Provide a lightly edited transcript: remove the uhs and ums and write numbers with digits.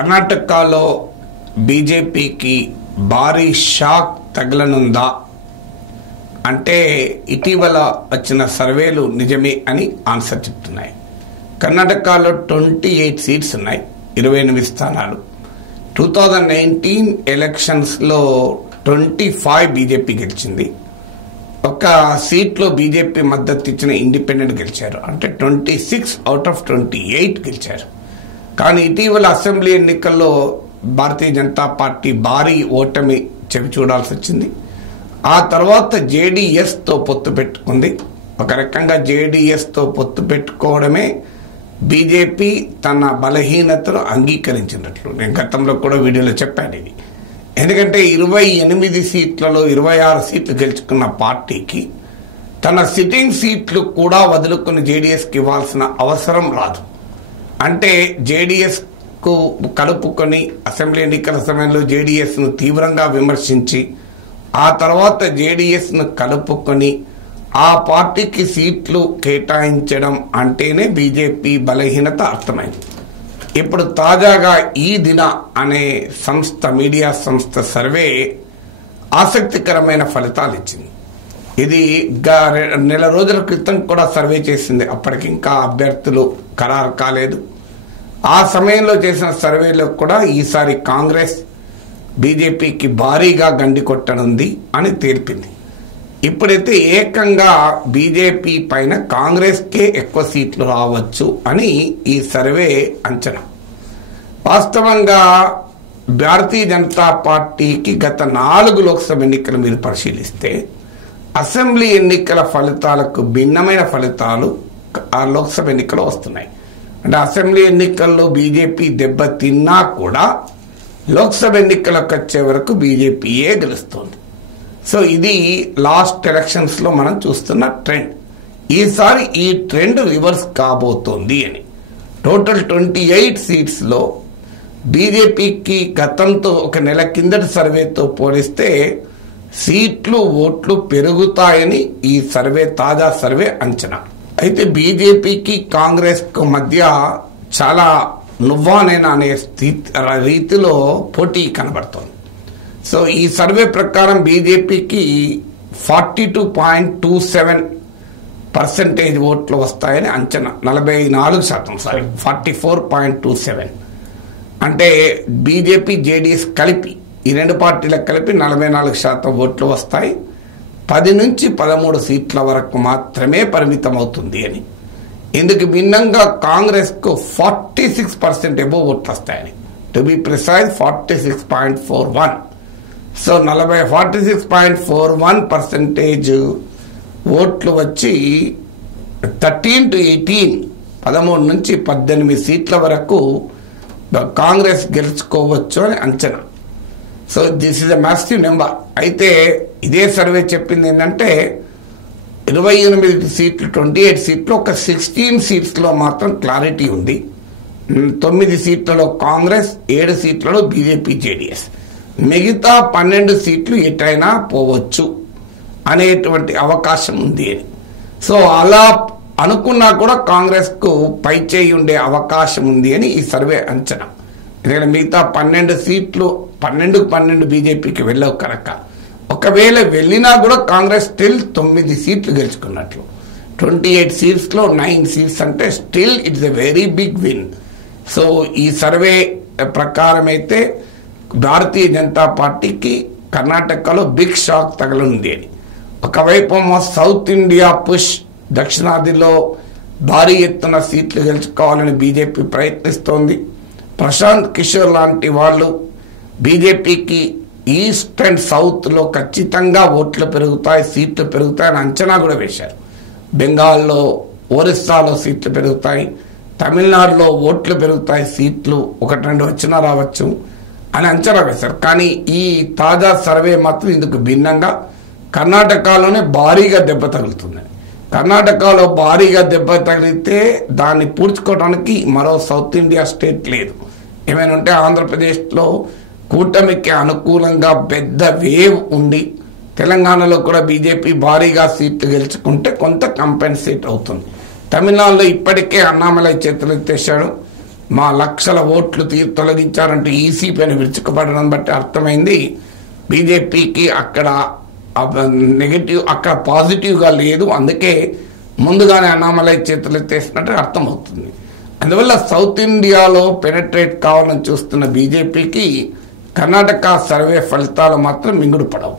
కర్ణాటకలో బీజేపీకి భారీ షాక్ తగలనుందా అంటే ఇటీవల వచ్చిన సర్వేలు నిజమే అని ఆన్సర్ చెప్తున్నాయి. కర్ణాటకలో 28 సీట్స్ ఉన్నాయి, 28 స్థానాలు. 2019 ఎలక్షన్స్లో 25 బీజేపీ గెలిచింది. ఒక సీట్లో బీజేపీ మద్దతు ఇచ్చిన ఇండిపెండెంట్ గెలిచారు, అంటే 26 అవుట్ ఆఫ్ 28 గెలిచారు. కానీ ఇటీవల అసెంబ్లీ ఎన్నికల్లో భారతీయ జనతా పార్టీ భారీ ఓటమి చెవి చూడాల్సి వచ్చింది. ఆ తర్వాత జేడీఎస్తో పొత్తు పెట్టుకుంది. ఒక రకంగా జేడీఎస్తో పొత్తు పెట్టుకోవడమే బీజేపీ తన బలహీనతను అంగీకరించినట్లు. నేను గతంలో కూడా వీడియోలో చెప్పాను ఇది. ఎందుకంటే 28 సీట్లలో 26 సీట్లు గెలుచుకున్న పార్టీకి తన సిట్టింగ్ సీట్లు కూడా వదులుకుని జేడీఎస్కి ఇవ్వాల్సిన అవసరం రాదు. అంటే జేడీఎస్కు కలుపుకొని అసెంబ్లీ ఎన్నికల సమయంలో జేడీఎస్ను తీవ్రంగా విమర్శించి ఆ తర్వాత జేడీఎస్ను కలుపుకొని ఆ పార్టీకి సీట్లు కేటాయించడం అంటేనే బీజేపీ బలహీనత అర్థమైంది. ఇప్పుడు తాజాగా ఈ దిన అనే సంస్థ, మీడియా సంస్థ సర్వే ఆసక్తికరమైన ఫలితాలు ఇచ్చింది. ఇది నెల రోజుల క్రితం కూడా సర్వే చేసింది. అప్పటికి ఇంకా అభ్యర్థులు ఖరారు కాలేదు. ఆ సమయంలో చేసిన సర్వేలో కూడా ఈసారి కాంగ్రెస్ బీజేపీకి భారీగా గండి కొట్టనుంది అని తెలిపింది. ఇప్పుడైతే ఏకంగా బీజేపీ పైన కాంగ్రెస్కే ఎక్కువ సీట్లు రావచ్చు అని ఈ సర్వే అంచనా. వాస్తవంగా భారతీయ జనతా పార్టీకి గత 4 లోక్సభ ఎన్నికలు మీరు పరిశీలిస్తే అసెంబ్లీ ఎన్నికల ఫలితాలకు భిన్నమైన ఫలితాలు ఆ లోక్సభ ఎన్నికలు వస్తున్నాయి. అంటే అసెంబ్లీ ఎన్నికల్లో బీజేపీ దెబ్బ తిన్నా కూడా లోక్సభ ఎన్నికలకు వచ్చే వరకు బీజేపీయే గెలుస్తుంది. సో ఇది లాస్ట్ ఎలక్షన్స్లో మనం చూస్తున్న ట్రెండ్. ఈసారి ఈ ట్రెండ్ రివర్స్ కాబోతోంది అని. టోటల్ 28 సీట్స్లో బీజేపీకి గతంతో ఒక నెల కిందటి సర్వేతో పోలిస్తే సీట్లు, ఓట్లు పెరుగుతాయని ఈ సర్వే, తాజా సర్వే అంచనా. అయితే బీజేపీకి కాంగ్రెస్కు మధ్య చాలా నువ్వా నేనా అనే రీతిలో పోటీ కనబడుతోంది. సో ఈ సర్వే ప్రకారం బీజేపీకి 42.27% ఓట్లు వస్తాయని అంచనా. 44%, 44.27. అంటే బీజేపీ, జేడీఎస్ కలిపి, ఈ రెండు పార్టీలకు కలిపి 44% ఓట్లు వస్తాయి. 10 నుంచి 13 సీట్ల వరకు మాత్రమే పరిమితం అవుతుంది అని. ఇందుకు భిన్నంగా కాంగ్రెస్కు 46% ఎబోవ్ ఓట్లు వస్తాయని. To be precise 46.41. సో 46.41% ఓట్లు వచ్చి 13 to 18, 13 నుంచి 18 సీట్ల వరకు కాంగ్రెస్ గెలుచుకోవచ్చు అని అంచనా. So this is a massive number. అయితే ఇదే సర్వే చెప్పింది ఏంటంటే 28 సీట్లు, 28 సీట్లు, ఒక 16 సీట్స్లో మాత్రం క్లారిటీ ఉంది. 9 సీట్లలో కాంగ్రెస్, 7 సీట్లలో బీజేపీ, జేడీఎస్. మిగతా 12 సీట్లు ఎటైనా పోవచ్చు అనేటువంటి అవకాశం ఉంది అని. సో అలా అనుకున్నా కూడా కాంగ్రెస్కు పైచేయి ఉండే అవకాశం ఉంది అని ఈ సర్వే అంచనా. ఎందుకంటే మిగతా 12 సీట్లు 12 బీజేపీకి వెళ్ళవు కనుక. ఒకవేళ వెళ్ళినా కూడా కాంగ్రెస్ స్టిల్ 9 సీట్లు గెలుచుకున్నట్లు. 28 సీట్స్లో 9 సీట్స్ అంటే still it's a very big win. So ఈ సర్వే ప్రకారం అయితే భారతీయ జనతా పార్టీకి కర్ణాటకలో బిగ్ షాక్ తగలనుంది అని. ఒకవైపు సౌత్ ఇండియా పుష్, దక్షిణాదిలో భారీ ఎత్తున సీట్లు గెలుచుకోవాలని బీజేపీ ప్రయత్నిస్తోంది. ప్రశాంత్ కిషోర్ లాంటి వాళ్ళు బీజేపీకి ఈస్ట్ అండ్ సౌత్లో ఖచ్చితంగా ఓట్లు పెరుగుతాయి, సీట్లు పెరుగుతాయని అంచనా కూడా వేశారు. బెంగాల్లో, ఒరిస్సాలో సీట్లు పెరుగుతాయి, తమిళనాడులో ఓట్లు పెరుగుతాయి, సీట్లు 1-2 వచ్చినా రావచ్చు అని అంచనా వేశారు. కానీ ఈ తాజా సర్వే మాత్రం ఇందుకు భిన్నంగా కర్ణాటకలోనే భారీగా దెబ్బ తగులుతుంది. కర్ణాటకలో భారీగా దెబ్బ తగిలితే దాన్ని పూడ్చుకోవడానికి మరో సౌత్ ఇండియా స్టేట్ లేదు. ఏమైనా ఉంటే ఆంధ్రప్రదేశ్లో కూటమికి అనుకూలంగా పెద్ద వేవ్ ఉండి, తెలంగాణలో కూడా బీజేపీ భారీగా సీట్లు గెలుచుకుంటే కొంత కంపెన్సేట్ అవుతుంది. తమిళనాడులో ఇప్పటికే అన్నామలై చేతులు ఎత్తేశాడు. మా లక్షల ఓట్లు తొలగించారంటూ ఈసీ పైన విరుచుకుపడడం బట్టి అర్థమైంది బీజేపీకి అక్కడ నెగటివ్, అక్కడ పాజిటివ్గా లేదు. అందుకే ముందుగానే అన్నామలై చేతులు ఎత్తేసినట్టు అర్థమవుతుంది. అందువల్ల సౌత్ ఇండియాలో పెనట్రేట్ కావాలని చూస్తున్న బీజేపీకి కర్ణాటక సర్వే ఫలితాలు మాత్రం మింగుడు పడవు.